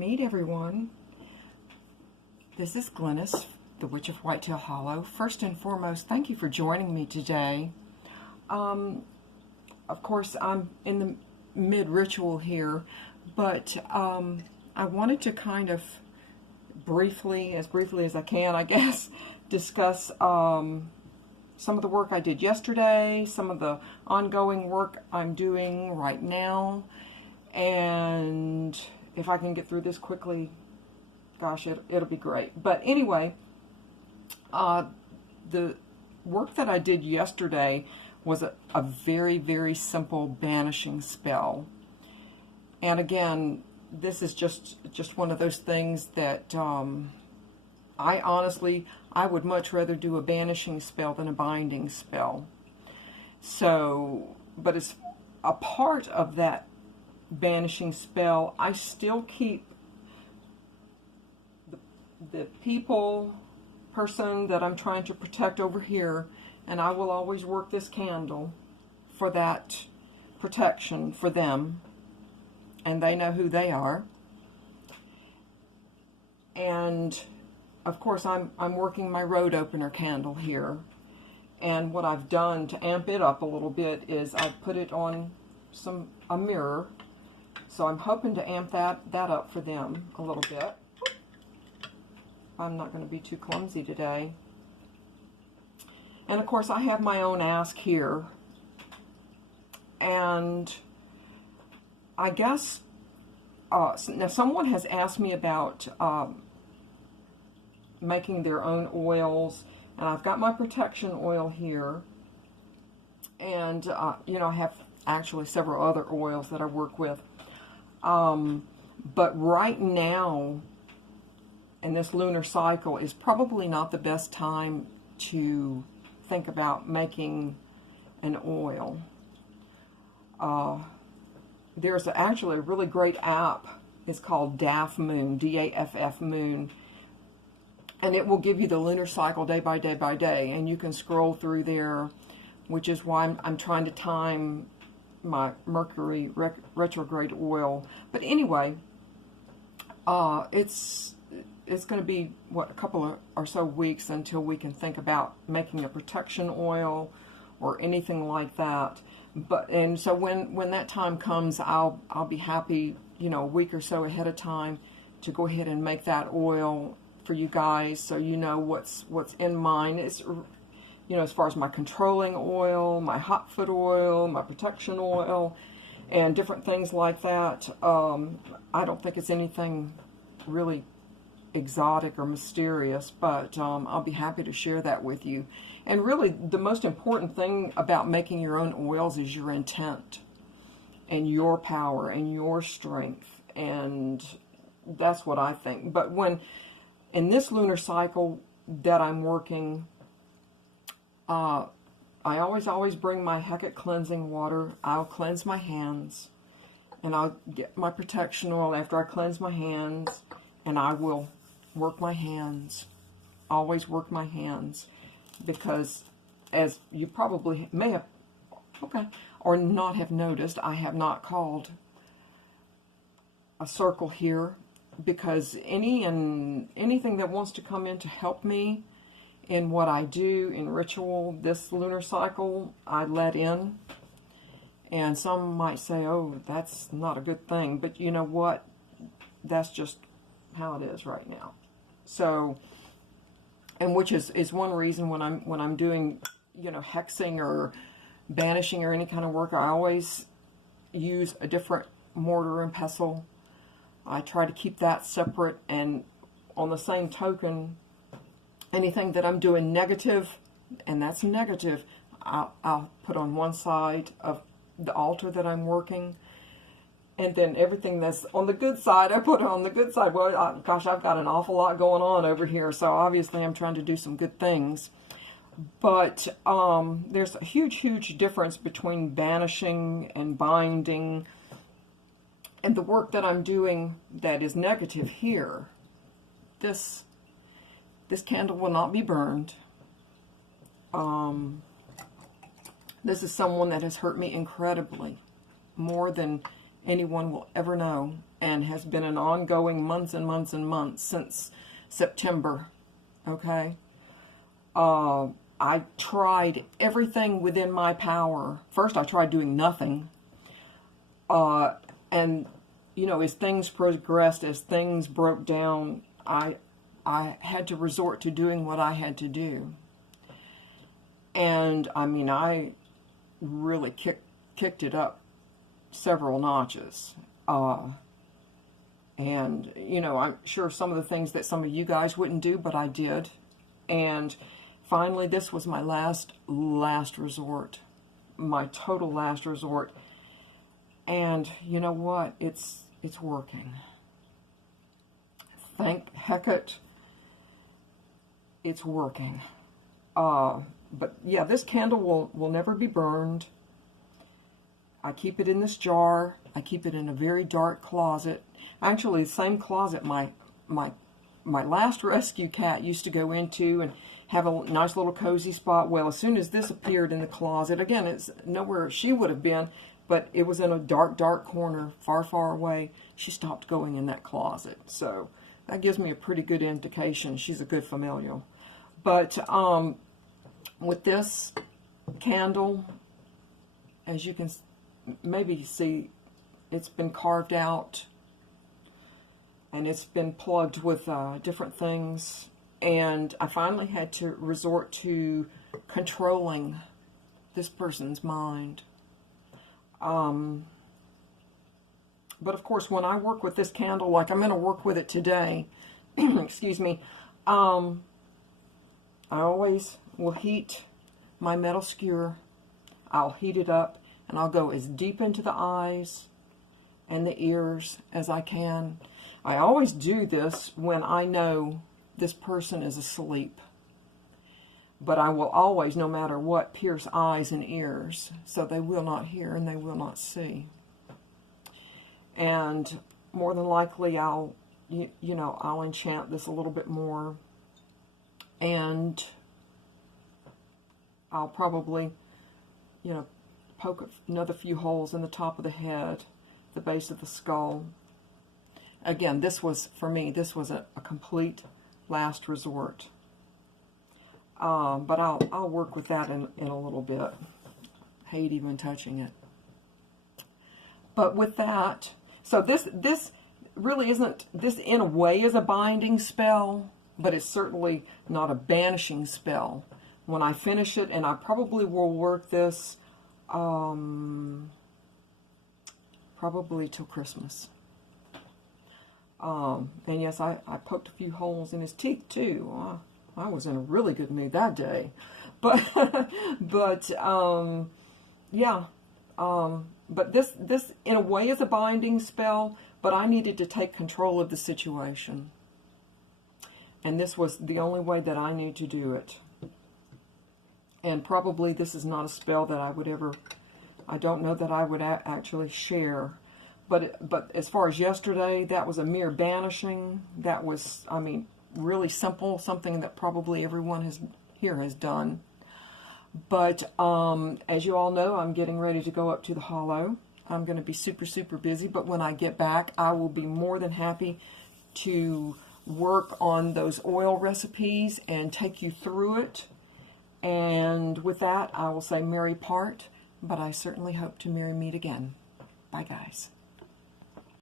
meet everyone. This is Glennis, the Witch of Whitetail Hollow. First and foremost, thank you for joining me today. Of course, I'm in the mid-ritual here, but I wanted to kind of briefly as I can, I guess, discuss some of the work I did yesterday, some of the ongoing work I'm doing right now, and if I can get through this quickly, gosh, it'll be great. But anyway, the work that I did yesterday was a very, very simple banishing spell. And again, this is just one of those things that I would much rather do a banishing spell than a binding spell. So, but as a part of that banishing spell, I still keep the person that I'm trying to protect over here, and I will always work this candle for that protection for them, and they know who they are. And of course I'm working my road opener candle here, and what I've done to amp it up a little bit is I've put it on a mirror. So I'm hoping to amp that up for them a little bit. I'm not going to be too clumsy today. And of course I have my own ask here. And I guess, now someone has asked me about making their own oils. And I've got my protection oil here. And, I have actually several other oils that I work with. But right now, in this lunar cycle, is probably not the best time to think about making an oil. There's actually a really great app. It's called DAF Moon, D-A-F-F Moon. And it will give you the lunar cycle day by day by day. And you can scroll through there, which is why I'm trying to time my Mercury retrograde oil. But anyway, it's going to be a couple or so weeks until we can think about making a protection oil or anything like that. And so when that time comes, I'll be happy, a week or so ahead of time to go ahead and make that oil for you guys, so you know what's in mine. It's as far as my controlling oil, my hot foot oil, my protection oil, and different things like that. I don't think it's anything really exotic or mysterious, but I'll be happy to share that with you. And really, the most important thing about making your own oils is your intent and your power and your strength, and that's what I think. But in this lunar cycle that I'm working, I always bring my Hecate cleansing water. I'll cleanse my hands, and I'll get my protection oil after I cleanse my hands, and I will work my hands. Always work my hands, because as you probably may have, or not have noticed, I have not called a circle here, because anything that wants to come in to help me in what I do in ritual this lunar cycle, I let in. And some might say, oh, that's not a good thing, but you know what, that's just how it is right now. So, and which is one reason when I'm doing hexing or banishing or any kind of work, I always use a different mortar and pestle. I try to keep that separate, and on the same token, anything that I'm doing negative, and that's negative, I'll put on one side of the altar that I'm working, and then everything that's on the good side, I put on the good side. Well, gosh, I've got an awful lot going on over here, so obviously I'm trying to do some good things. But there's a huge, huge difference between banishing and binding. And the work that I'm doing that is negative here, this candle will not be burned. This is someone that has hurt me incredibly, more than anyone will ever know. and has been an ongoing months and months and months since September. Okay? I tried everything within my power. First, I tried doing nothing. And, you know, as things progressed, as things broke down, I had to resort to doing what I had to do. And, I mean, I really kicked it up several notches. And, you know, I'm sure some of the things that some of you guys wouldn't do, but I did. And finally, this was my last resort, my total last resort. And you know what? It's working. Thank hecket, it's working. But yeah, this candle will never be burned. I keep it in this jar. I keep it in a very dark closet. Actually, the same closet my last rescue cat used to go into and have a nice little cozy spot. Well, as soon as this appeared in the closet, again, it's nowhere she would have been, but it was in a dark, dark corner, far, far away. She stopped going in that closet. So that gives me a pretty good indication she's a good familial. But with this candle, as you can maybe see, it's been carved out and it's been plugged with different things. And I finally had to resort to controlling this person's mind. But of course, when I work with this candle, like I'm going to work with it today, excuse me, I always will heat my metal skewer. I'll heat it up and I'll go as deep into the eyes and the ears as I can. I always do this when I know this person is asleep. But I will always, no matter what, pierce eyes and ears so they will not hear and they will not see. And more than likely I'll, you know, I'll enchant this a little bit more. And I'll probably, you know, poke another few holes in the top of the head, the base of the skull. Again, this was, for me, this was a complete last resort. But I'll work with that in a little bit. Hate even touching it. But with that, so this really isn't, this in a way is a binding spell, but it's certainly not a banishing spell. When I finish it, and I probably will work this probably till Christmas. And yes, I poked a few holes in his teeth too. I was in a really good mood that day. But yeah. But this in a way is a binding spell, but I needed to take control of the situation. And this was the only way that I knew to do it. And probably this is not a spell that I would ever, I don't know that I would actually share. But as far as yesterday, that was a mere banishing. That was, I mean, really simple, something that probably everyone here has done. But as you all know, I'm getting ready to go up to the Hollow. I'm going to be super, super busy. But when I get back, I will be more than happy to work on those oil recipes and take you through it. And with that, I will say merry part, but I certainly hope to merry meet again. Bye, guys.